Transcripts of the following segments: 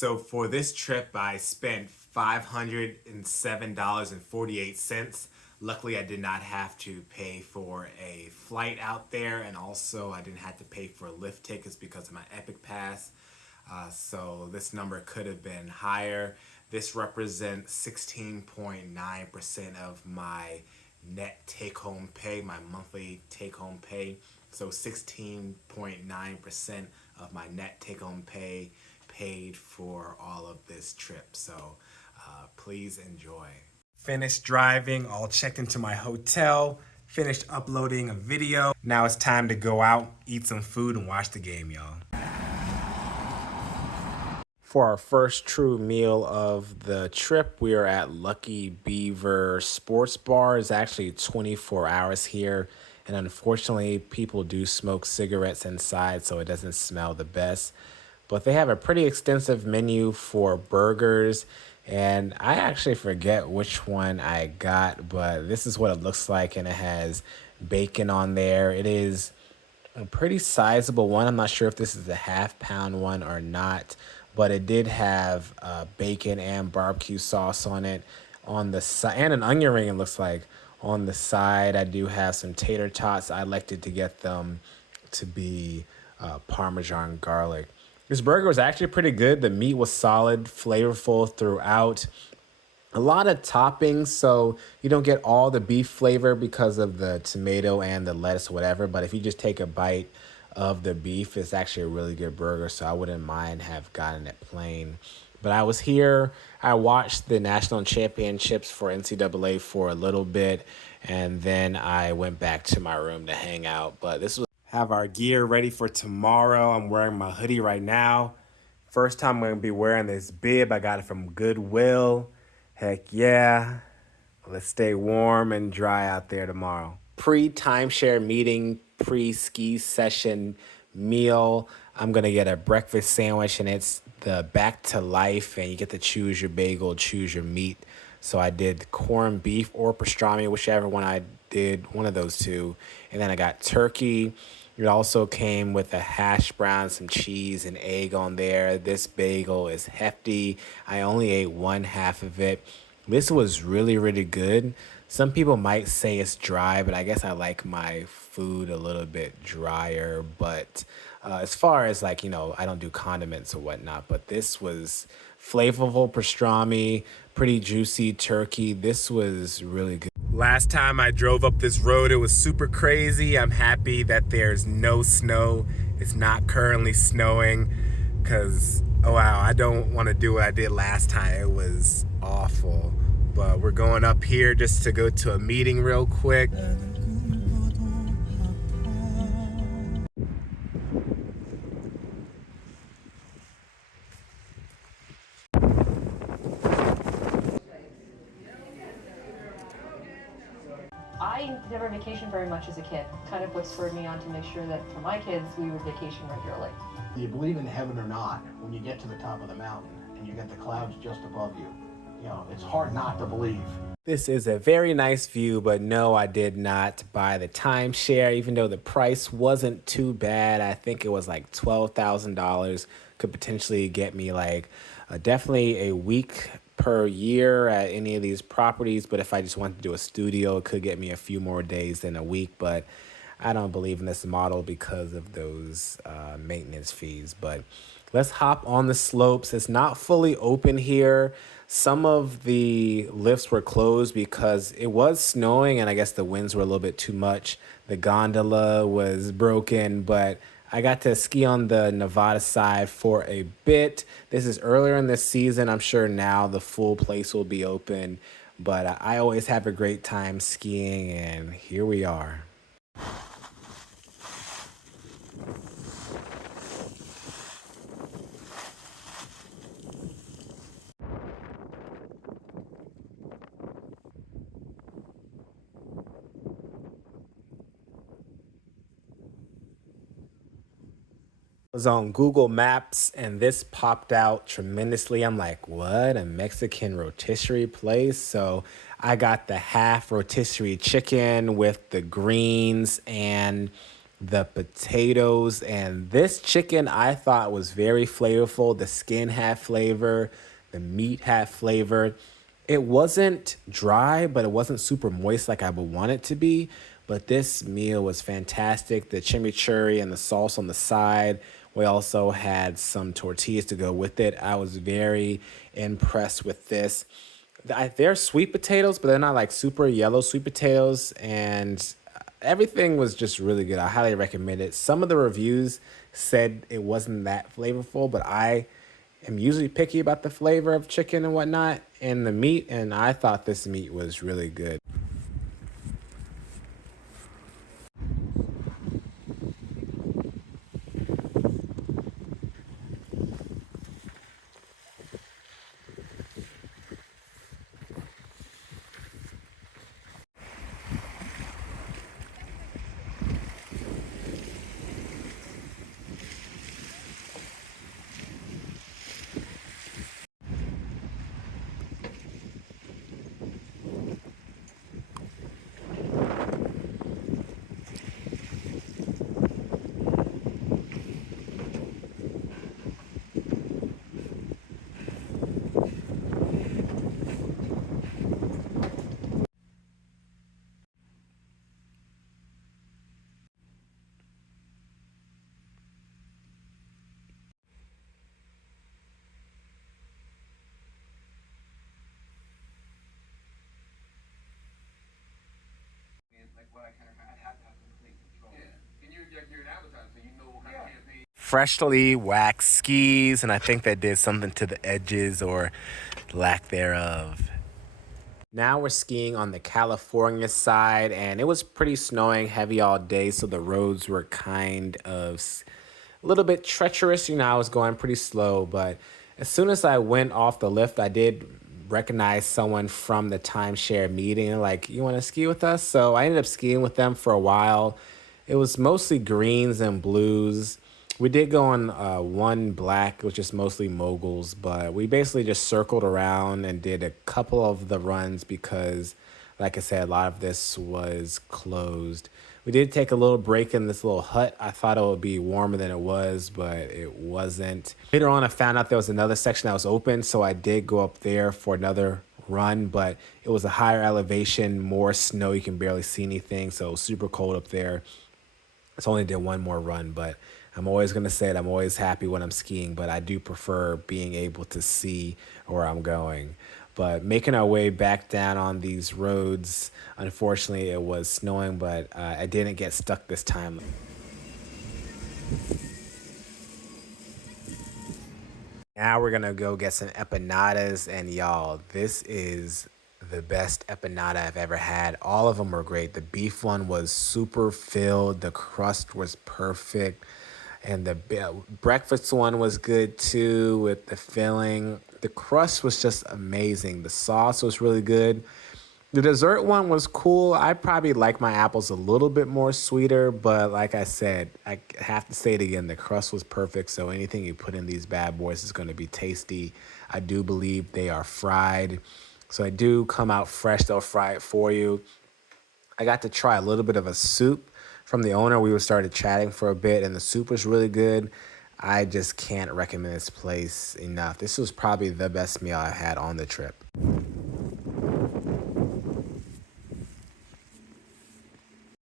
So for this trip, I spent $507.48. Luckily, I did not have to pay for a flight out there, and also I didn't have to pay for lift tickets because of my Epic Pass. So this number could have been higher. This represents 16.9% of my net take-home pay, my monthly take-home pay. So 16.9% of my net take-home pay paid for all of this trip. So please enjoy. Finished driving, all checked into my hotel, finished uploading a video. Now it's time to go out, eat some food, and watch the game, y'all. For our first true meal of the trip, we are at Lucky Beaver Sports Bar. It's actually 24 hours here, and unfortunately, people do smoke cigarettes inside, so it doesn't smell the best. But they have a pretty extensive menu for burgers, and I actually forget which one I got, but this is what it looks like, and it has bacon on there. It is a pretty sizable one. I'm not sure if this is a half-pound one or not, but it did have bacon and barbecue sauce on it on the side, and an onion ring, it looks like. On the side, I do have some tater tots. I elected to get them to be Parmesan garlic. This burger was actually pretty good. The meat was solid, flavorful throughout. A lot of toppings, so you don't get all the beef flavor because of the tomato and the lettuce, whatever. But if you just take a bite of the beef, it's actually a really good burger, so I wouldn't mind have gotten it plain. But I was here, I watched the national championships for NCAA for a little bit, and then I went back to my room to hang out. But this was have our gear ready for tomorrow. I'm wearing my hoodie right now. First time I'm going to be wearing this bib. I got it from Goodwill. Heck yeah. Let's stay warm and dry out there tomorrow. Pre-timeshare meeting, pre-ski session meal. I'm going to get a breakfast sandwich, and it's the back to life, and you get to choose your bagel, choose your meat. So I did corned beef or pastrami, whichever one I did, one of those two. And then I got turkey. It also came with a hash brown, some cheese, and egg on there. This bagel is hefty. I only ate one half of it. This was really, really good. Some people might say it's dry, but I guess I like my food a little bit drier. But as far as I don't do condiments or whatnot, but this was flavorful pastrami, pretty juicy turkey. This was really good. Last time I drove up this road, it was super crazy. I'm happy that there's no snow. It's not currently snowing because, oh wow, I don't want to do what I did last time. It was awful. But we're going up here just to go to a meeting real quick. I never vacationed very much as a kid. Kind of what spurred me on to make sure that for my kids, we would vacation regularly. Do you believe in heaven or not, when you get to the top of the mountain and you get the clouds just above you, it's hard not to believe. This is a very nice view, but no, I did not buy the timeshare, even though the price wasn't too bad. I think it was like $12,000. Could potentially get me definitely a week per year at any of these properties. But if I just wanted to do a studio, it could get me a few more days than a week. But I don't believe in this model because of those maintenance fees. But let's hop on the slopes. It's not fully open here. Some of the lifts were closed because it was snowing, and I guess the winds were a little bit too much. The gondola was broken, but I got to ski on the Nevada side for a bit. This is earlier in the season. I'm sure now the full place will be open, but I always have a great time skiing, and here we are. Was on Google Maps, and this popped out tremendously. I'm like, what? A Mexican rotisserie place? So I got the half rotisserie chicken with the greens and the potatoes, and this chicken I thought was very flavorful. The skin had flavor, the meat had flavor. It wasn't dry, but it wasn't super moist like I would want it to be. But this meal was fantastic. The chimichurri and the sauce on the side. We also had some tortillas to go with it. I was very impressed with this. They're sweet potatoes, but they're not like super yellow sweet potatoes. And everything was just really good. I highly recommend it. Some of the reviews said it wasn't that flavorful, but I am usually picky about the flavor of chicken and whatnot and the meat. And I thought this meat was really good. Freshly waxed skis, and I think they did something to the edges or lack thereof. Now we're skiing on the California side, and it was pretty snowing heavy all day, so the roads were kind of a little bit treacherous. You know, I was going pretty slow, but as soon as I went off the lift, I did recognize someone from the timeshare meeting, like, you want to ski with us? So I ended up skiing with them for a while. It was mostly greens and blues. We did go on one black, which is mostly moguls, but we basically just circled around and did a couple of the runs because, like I said, a lot of this was closed. We did take a little break in this little hut. I thought it would be warmer than it was, but it wasn't. Later on, I found out there was another section that was open, so I did go up there for another run, but it was a higher elevation, more snow. You can barely see anything, so it was super cold up there. So I only did one more run, but I'm always going to say it. I'm always happy when I'm skiing, but I do prefer being able to see where I'm going. But making our way back down on these roads, unfortunately, it was snowing, but I didn't get stuck this time. Now we're gonna go get some empanadas, and y'all, this is the best empanada I've ever had. All of them were great. The beef one was super filled. The crust was perfect, and the breakfast one was good too with the filling. The crust was just amazing. The sauce was really good. The dessert one was cool. I probably like my apples a little bit more sweeter, but like I said, I have to say it again, the crust was perfect, so anything you put in these bad boys is going to be tasty. I do believe they are fried, so I do come out fresh. They'll fry it for you. I got to try a little bit of a soup from the owner. We started chatting for a bit, and the soup was really good. I just can't recommend this place enough. This was probably the best meal I had on the trip.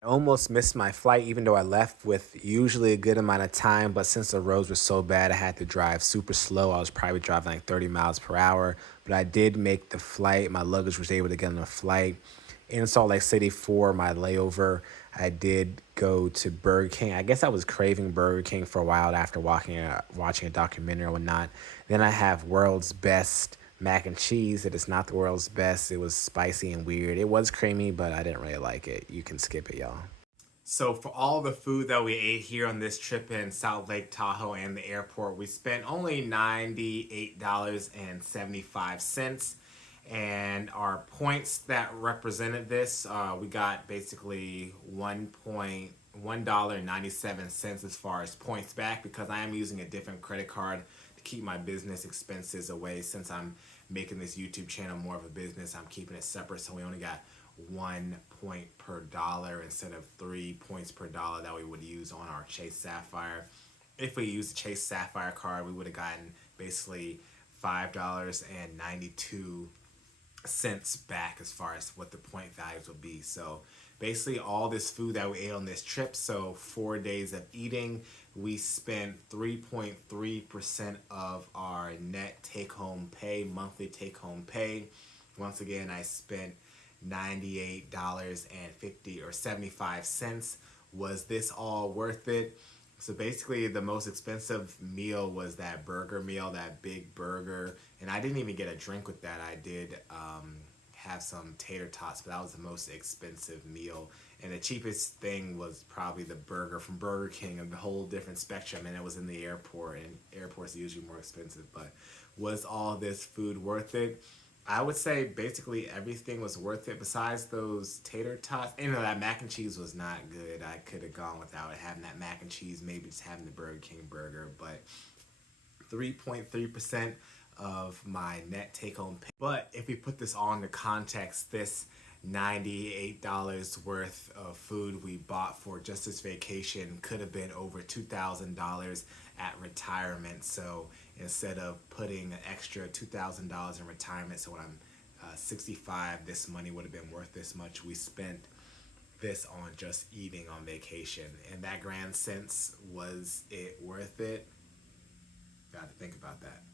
I almost missed my flight, even though I left with usually a good amount of time. But since the roads were so bad, I had to drive super slow. I was probably driving like 30 miles per hour. But I did make the flight. My luggage was able to get on the flight. In Salt Lake City for my layover, I did go to Burger King. I guess I was craving Burger King for a while after watching a documentary or whatnot. Then I have World's Best mac and cheese. It is not the world's best. It was spicy and weird. It was creamy, but I didn't really like it. You can skip it, y'all. So for all the food that we ate here on this trip in South Lake Tahoe and the airport, we spent only $98.75. And our points that represented this, we got basically $1.97 as far as points back, because I am using a different credit card to keep my business expenses away. Since I'm making this YouTube channel more of a business, I'm keeping it separate, so we only got 1 point per dollar instead of 3 points per dollar that we would use on our Chase Sapphire. If we used the Chase Sapphire card, we would have gotten basically $5.92 back as far as what the point values would be. So basically all this food that we ate on this trip, so 4 days of eating, we spent 3.3% of our net take-home pay, monthly take-home pay. Once again, I spent $98.50 or 75 cents. Was this all worth it? So basically the most expensive meal was that burger meal, that big burger. And I didn't even get a drink with that. I did have some tater tots, but that was the most expensive meal. And the cheapest thing was probably the burger from Burger King, of the whole different spectrum. And it was in the airport, and airports are usually more expensive. But was all this food worth it? I would say basically everything was worth it besides those tater tots. You know, that mac and cheese was not good. I could have gone without having that mac and cheese, maybe just having the Burger King burger. But 3.3% of my net take home pay. But if we put this all into context, this $98 worth of food we bought for just this vacation could have been over $2,000 at retirement. So instead of putting an extra $2,000 in retirement, so when I'm 65, this money would have been worth this much. We spent this on just eating on vacation. In that grand sense, was it worth it? Got to think about that.